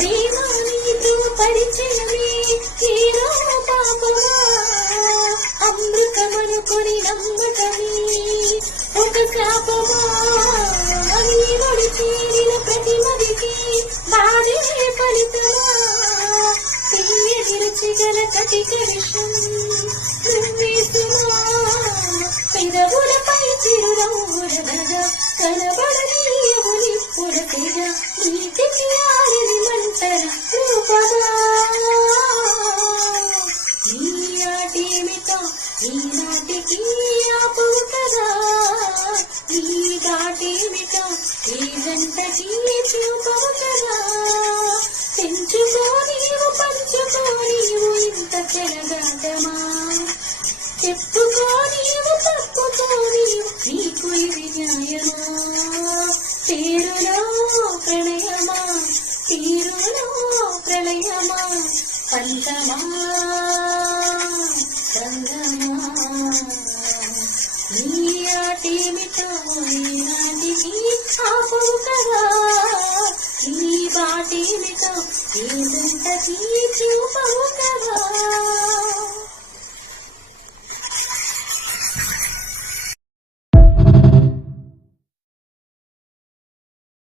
ప్రేమ నీతో పరిచయమే హీరో పాపమా అమృతమనుకొని నమ్మకమే ఒక శాపమా నీ ముడి చేరిన ప్రతి మదికి బాధే ఫలితమా తీయని రుచిగల కటిక విషం నువ్వే సుమా పెదవులపై చిరునవ్వులనగా కనబడనీయవు నిప్పుల తెగ నీటికి ఆడని మంటల రూపమా నీ ఆటేమిటో ఈనాటికి ఆపవు కదా నీ దాటేమిటో ఈ జంటకి చూపవు కదా పెంచుకో నీవు పంచుకో నీవు ఇంత చెలగాటమా చెప్పుకో నీవు తప్పుకో నీవు నీకు ఇది న్యాయమా తీరులో ప్రణయమా తీరులో ప్రళయమా పంతమా సంగమా నీ ఆటేమిటో ఈనాటికి ఆపవు కదా నీ బాటేమిటో ఈ జంటకి చూపవు కదా